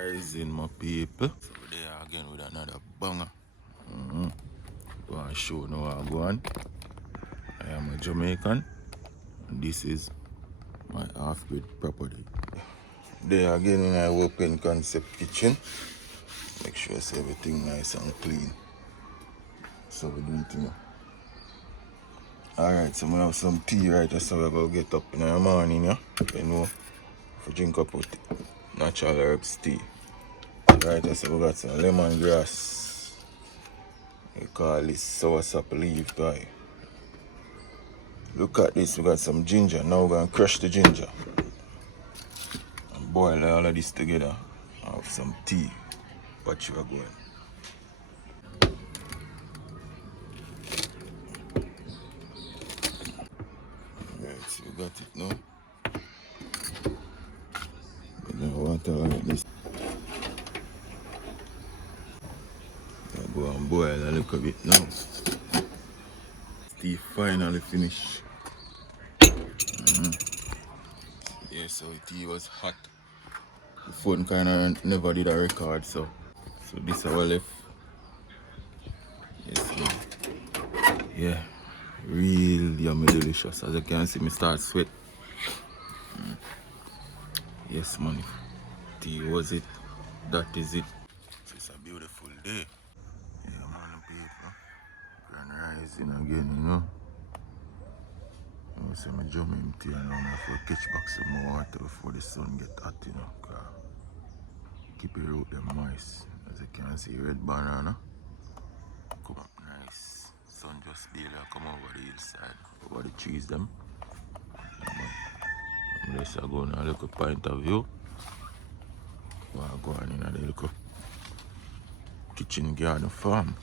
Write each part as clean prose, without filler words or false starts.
Rising, my people. So we're there again with another banger. Go and show now what I go on. I am a Jamaican, and this is my half-grid property. There again in our open concept kitchen. Make sure it's everything nice and clean. So we do it, you know. Alright, so we have some tea right just so we're going to get up in the morning, yeah? You know, for drink up with natural herbs tea. Right, so we got some lemongrass. We call this soursop leaf guy. Look at this, we got some ginger. Now we're going to crush the ginger. And boil all of this together. Have some tea. What you are going. Right, so we got it now. Put the water like this. Go and boil a little bit now. Tea finally finished. Yeah, so the tea was hot. The phone kind of never did a record, so this our left. Yes, yeah, real yummy delicious. As you can see, me start sweat. Yes, man. Tea was it. That is it. So it's a beautiful day. Yeah, man, people. Grand rising again, you know. I say me jump in tea and I have to catch back some more water before the sun get hot, you know. Keep your root them moist. As you can see, red banana. Come up nice. Sun just barely come over the hillside, over the trees them. I'm just going a little point of view. While going in a little kitchen garden farm.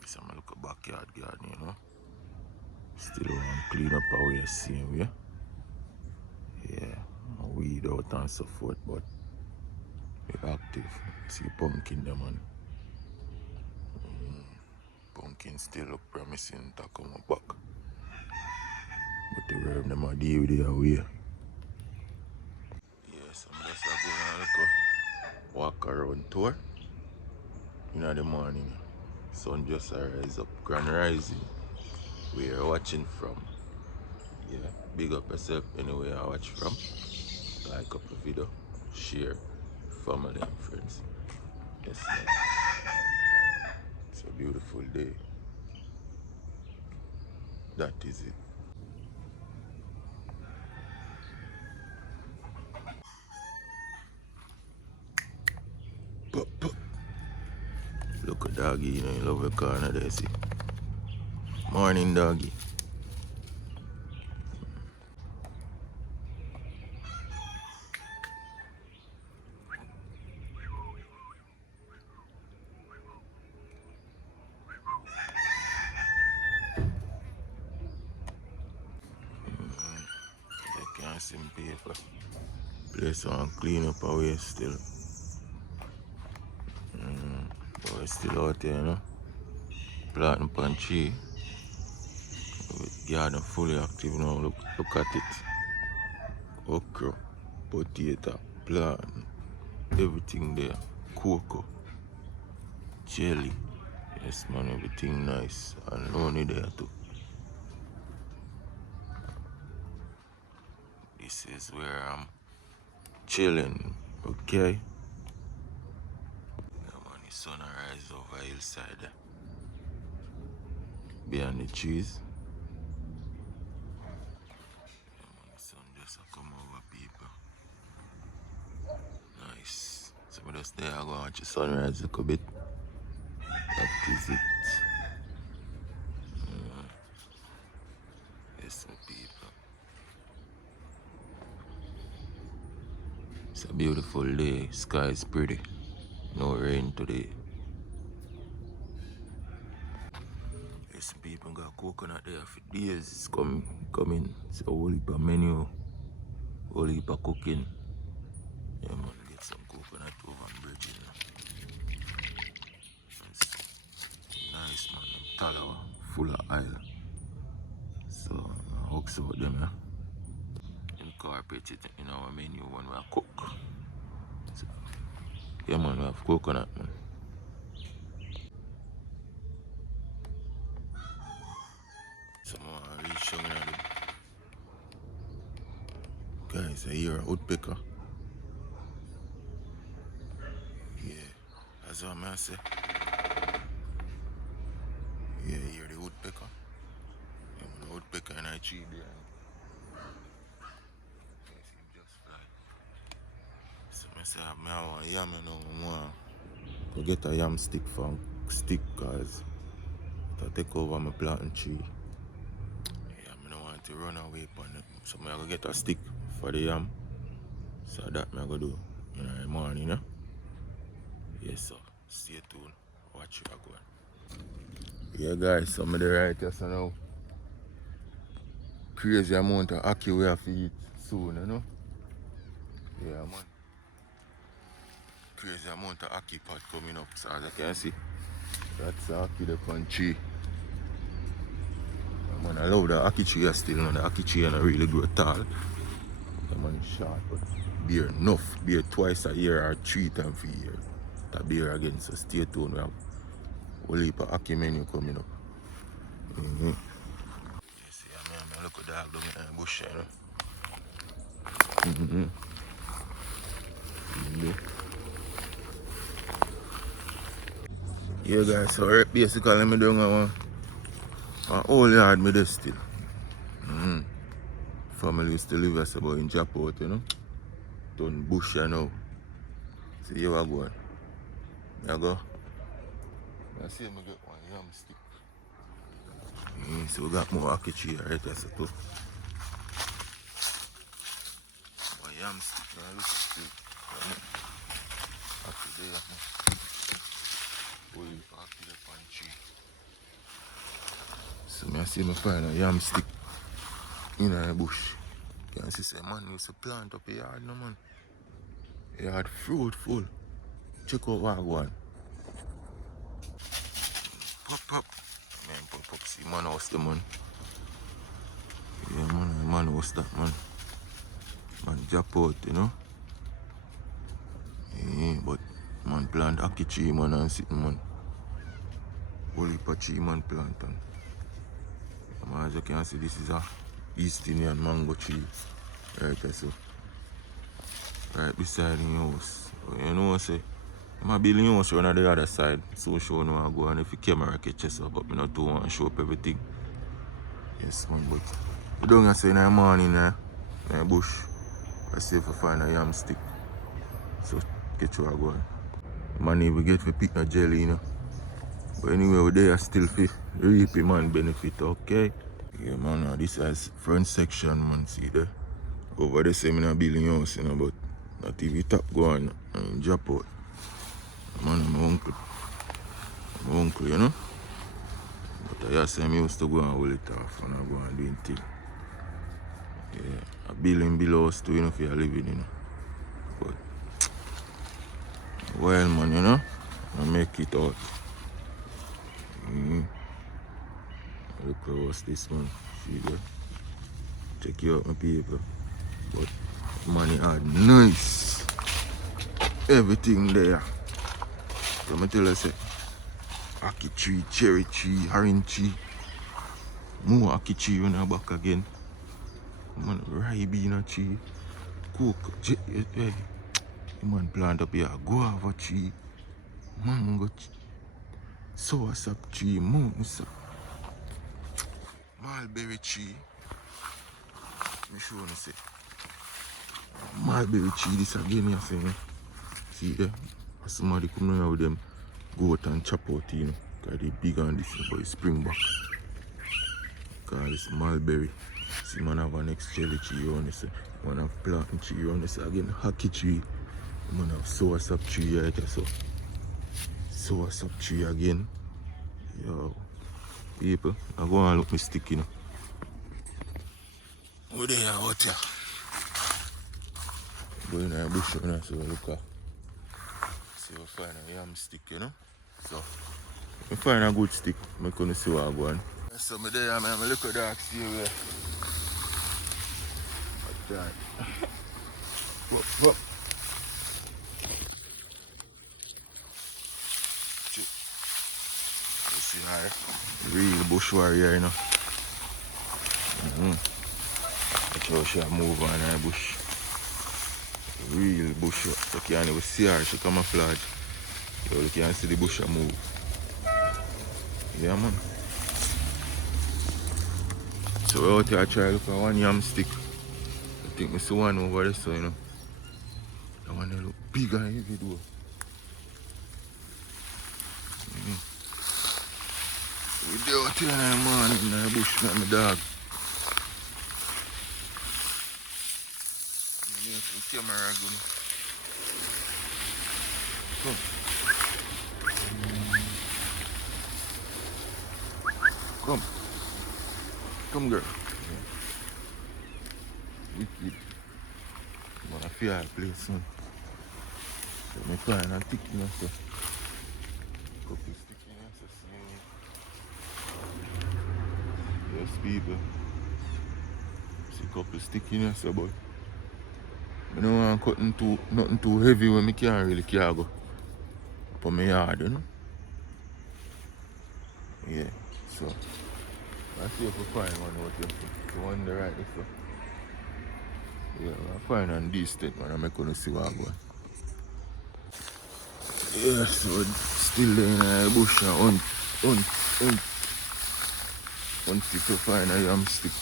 This is my little backyard garden, you know. Still want to clean up our way same way. Yeah, weed out and so forth, but we're active. See pumpkin them man. Pumpkin still look promising to come back. But the herb them are deal with their way. Yes, I'm just going on a little walk around tour. In the morning. Sun just rise up, grand rising. We are watching from. Yeah, big up yourself anywhere I watch from. Like up the video, share, family and friends. Yes, man. It's a beautiful day. That is it. Pop, pop. Look at doggy, you know, you love the corner there, see. Morning, doggy. You can't see me paper. Place on clean up away still. But it's still out there, you know. Planting pan tree. Garden fully active now. Look at it. Okra, potato, plant, everything there. Cocoa, jelly. Yes, man, everything nice and lonely there too. This is where I'm chilling, okay? Yeah, man, the sun rise over hillside there. Behind the trees. Yeah, man, the sun just come over people. Nice. So we just there, I go watch the sunrise a little bit. That is it. Yes, my people. It's a beautiful day. Sky is pretty. No rain today. Yes, people got coconut there for days. It's coming. It's a whole heap of menu. Whole heap of cooking. Yeah, man, get some coconut over and bridge, you know. It's nice, man. Talawa, full of oil. So, I hope so them, yeah. Incorporate it in our menu when we cook. So, Yeah man, we have coconut man. Someone reach down in the guys, I hear a woodpecker. Yeah, that's what I say. Yeah, you hear the woodpecker. Yeah, man, the woodpecker in a tree there. Yeah, see him just fly. So I say, I want yam you know, I want to get a yam stick from stick cause to take over my planting tree. Yeah, I don't want to run away from it. So I go get a stick for the yam. So that I go do in the morning, you know? Yes sir. Stay tuned. Watch you go. Yeah guys, so I'm there right here so now. Crazy amount of ackee we have to eat soon, you know? Yeah man. Crazy amount of ackee pot coming up. So as you can see, that's the ackee the pan tree. Man, I love the ackee tree still, you know, the ackee tree not really grow tall. The man is short, but bear enough. Bear twice a year or 3 times a year. That bear again, so stay tuned. We have a whole heap of ackee menu coming up. You see, I look at the dog down in the bush, you know. Yeah guys, so basically I'm doing a whole yard me there still. Family used to live as about in Japot, you know. Done bush you know. See you are going. I go. I see me get one yam stick. So we got more ackee tree right there so too. One yam stick now look at it. Ackee there. Whole heap of ackee there on tree. So I see me find a yam stick in a bush. You can see say man used to plant up a yard no man. A yard fruitful. Check out what I want. Pop. Man pop. See man house the man. Yeah man house that man. Man drop out, you know. Yeah, but man plant ackee tree man and sitting man. Whole heap of tree man plant and as you can see this is a East Indian mango tree. Right there so. Right beside the house. You know what I say? I'm building the house on the other side. So show no I go and if the camera catches up, but I not too want to show up everything. Yes man, but we don't say in the morning in the bush. I see if I find a yam stick. So get you a go. Man even get me pick a jelly, you know. But anyway, we there still for reap man benefit, okay? Yeah man, this is front section man, see there. Over there say me not building house, you know, but not even top go on and drop out. Man, my uncle, you know. But I say me used to go and hold it off and I go and do thing. Yeah, a building below us too, you know, for you living, you know. But well man, you know, I make it out. Look how this man. See there. Check you out my people. But money are nice. Everything there. So I tell you say ackee tree, cherry tree, orange tree. More ackee tree when I back again. Man, ribena tree. Coke, hey. Man plant up here guava tree. Mango tree. Sour sap tree, mountain sap. Mulberry tree. Let me show you say. Mulberry tree this again you see me. See there? Somebody come here with them goat and chop out you know. Cause they big on this but it's spring back. Cause it's mulberry. See man have an next jelly tree on this. Man have plantain tree on this again. Ackee tree. Man have sour sap tree right there so. Sour sap tree again. Yo. People, I go and look me stick you know. Where they are out here? Go in the bush you know, so look at. See if I find a yam stick, you know. So, if I find a good stick, I'm going to see what I go on. So, I'm there, I'm look at that, see where. Whoop. Real bush warrior, you know. Watch how she move on her bush. Real bush. You can't even see her, she camouflage. You can't see the bush move. Yeah, man. So we're out here try to look for one yam stick. I think I see one over there, so you know. That one look big and heavy though. We're out here in the morning in the bush with my dog. Camera gun. Come. Come, girl. Wicked. I'm gonna feel our place soon. So I'm trying to tick in so. Couple sticking so see. Yes, people. See couple sticking so, but I don't want to cut nothing too heavy when I can't really go for my yard, you know? Yeah, so I see if I find one out here. The one the right so. Yeah, I find on this state, man. I'm going to see what I go. Yeah, so still in the bush and until to find a yam stick.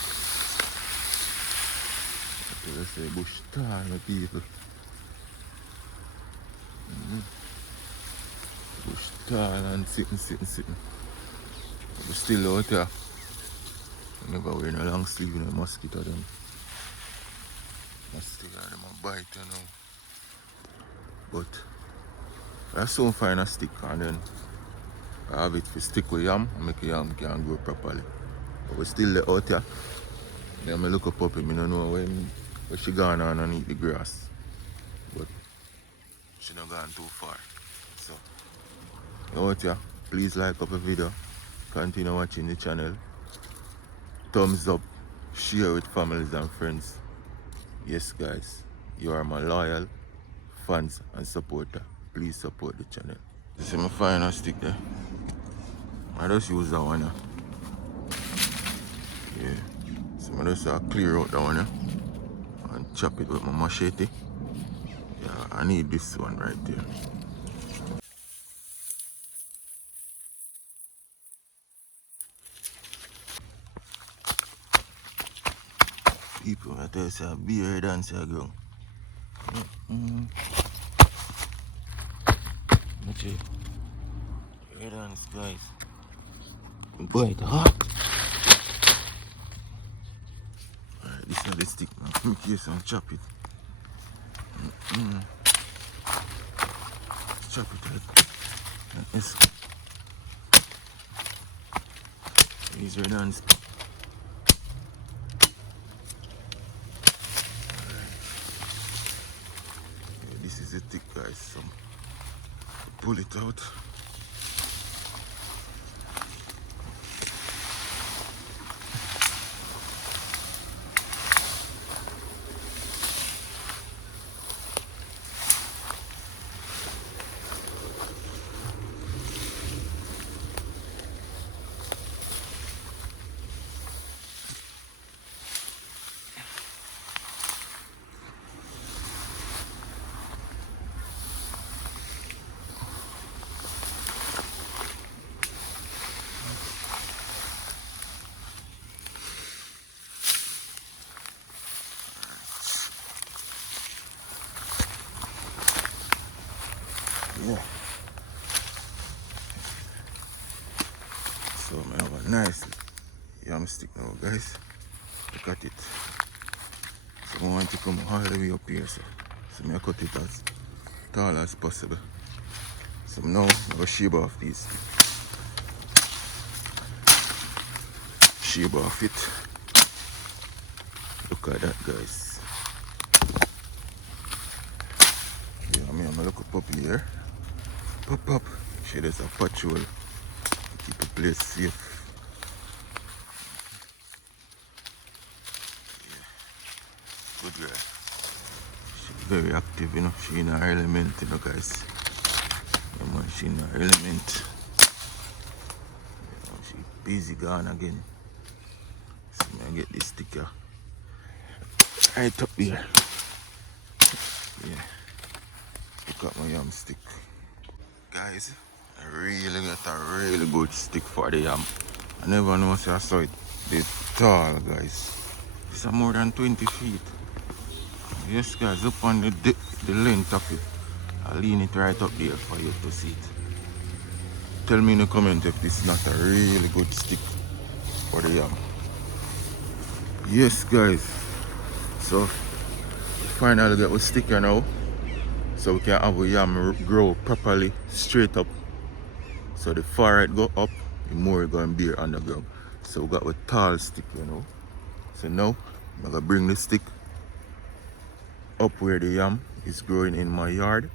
Okay, let's say bush tall, people. Bush tall and sitting. But still out here. I never wear no long sleeve in a mosquito them. Mosquito them a bite, you know. But I soon find a stick and then I have it for stick with yam and make the yam can grow properly. But we still out here. Then I look up puppy, I don't know when she gone on and eat the grass. But she not gone too far. So out here, please like up the video. Continue watching the channel. Thumbs up, share with families and friends. Yes guys, you are my loyal fans and supporter. Please support the channel. This is my final stick there. I just use that one. Yeah. So I just clear out that one and chop it with my machete. Yeah, I need this one right there. People, I tell you, say, beer dance here, girl. Okay. Beer dance, guys. Boy, it's hot. Alright, this is the stick, man. In case I chop it. Chop it like this. These are dance. This is the thick, guys. So pull it out. Yeah. So I have a nice yam stick now, guys. Look at it. So I want to come all the way up here, so I cut it as tall as possible. So now I will shave off these. Shave off it. Look at that, guys. Yeah, I'm gonna look up here. Pop. She does a patrol. Keep the place safe. Yeah. Good girl. She's very active, you know. She in her element, you know, guys. Yeah, man, she in her element. busy gone again. So I get this sticker right up there. Yeah, pick up my yam stick. Guys, I really got a really good stick for the yam. I never know if I saw it this tall, guys. It's more than 20 feet. Yes, guys, up on the length of it. I'll lean it right up there for you to see it. Tell me in the comment if this is not a really good stick for the yam. Yes, guys. So, finally get a sticker now. So we can have a yam grow properly, straight up. So the far it go up, the more it going to bear underground. So we got a tall stick, you know. So now, I'm going to bring the stick up where the yam is growing in my yard.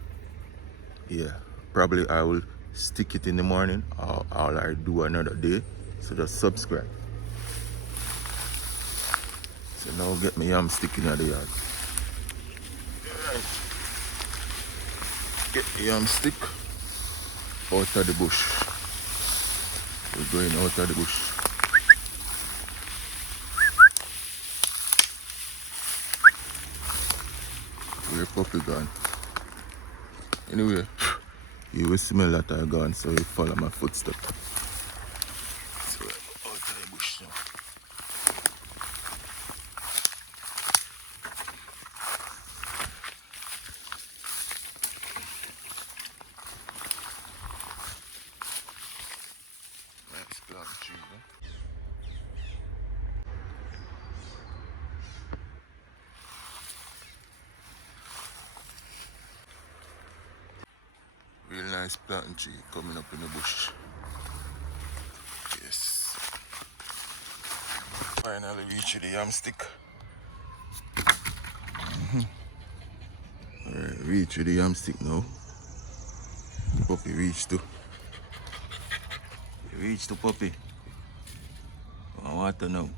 Yeah, probably I will stick it in the morning, or I'll do another day. So just subscribe. So now get my yam stick in the yard. Right. Get the yam stick out of the bush. We're going out of the bush. Where puppy gone? Anyway, you will smell that I gone, so you follow my footsteps. So we're out of the bush now. Nice plant tree, eh? Real nice planting tree coming up in the bush. Yes. Finally reached the yam stick. Alright, reach the yam stick now. The puppy reached too. Reach the puppy. I want to know.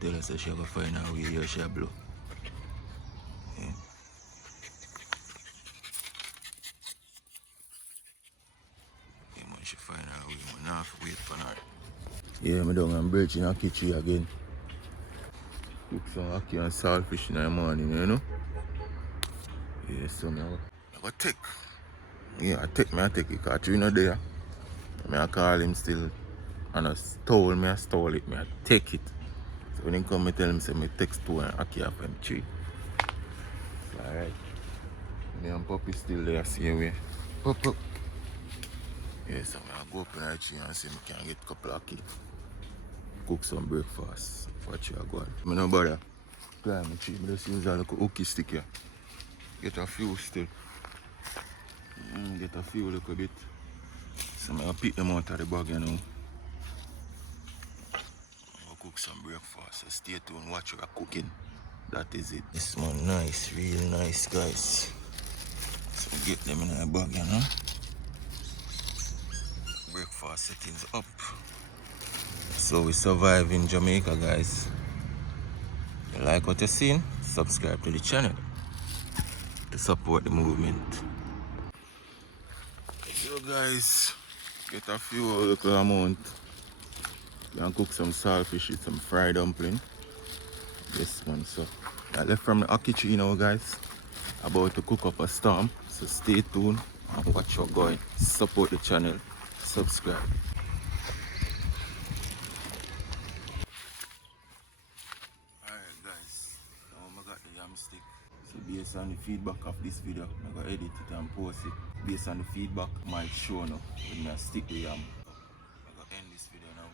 Tell us that she will find out where your shall blow. Yeah. Yeah, man, she find out where we not have to wait for her. Yeah, I'm down and birch in our kitchen again. Cook some ackee and saltfish in the morning, you know? Yeah, so I go take. Yeah, I take it because you know there. I call him still and I stole it, I take it. So when he come, I tell him, say, I text to and ackee off him tree. Alright. Me and puppy still there, same way. Pup. Yeah, so I go up in the tree and see if I can get a couple of ackee. Cook some breakfast. Watch you go on. I no bother climb the tree. I just use a little hooky stick here. Get a few still. Get a few little bit. So I pick them out of the bag, you know. I'll cook some breakfast. So stay tuned, watch your cooking. That is it. This one nice, real nice, guys. So get them in the bag, you know. Breakfast settings up. So we survive in Jamaica, guys. You like what you're seeing? Subscribe to the channel to support the movement. So guys, get a few little amount. You can cook some saltfish with some fried dumpling. This one, so I left from the ackee tree now, guys. About to cook up a storm. So stay tuned and watch what's going. Support the channel. Subscribe. Alright guys, now I got the yam stick. So based on the feedback of this video, I'm gonna edit it and post it. Based on the feedback, I might show now when I stick the yam. I'm gonna end this video now.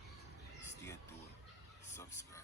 Stay tuned. Subscribe.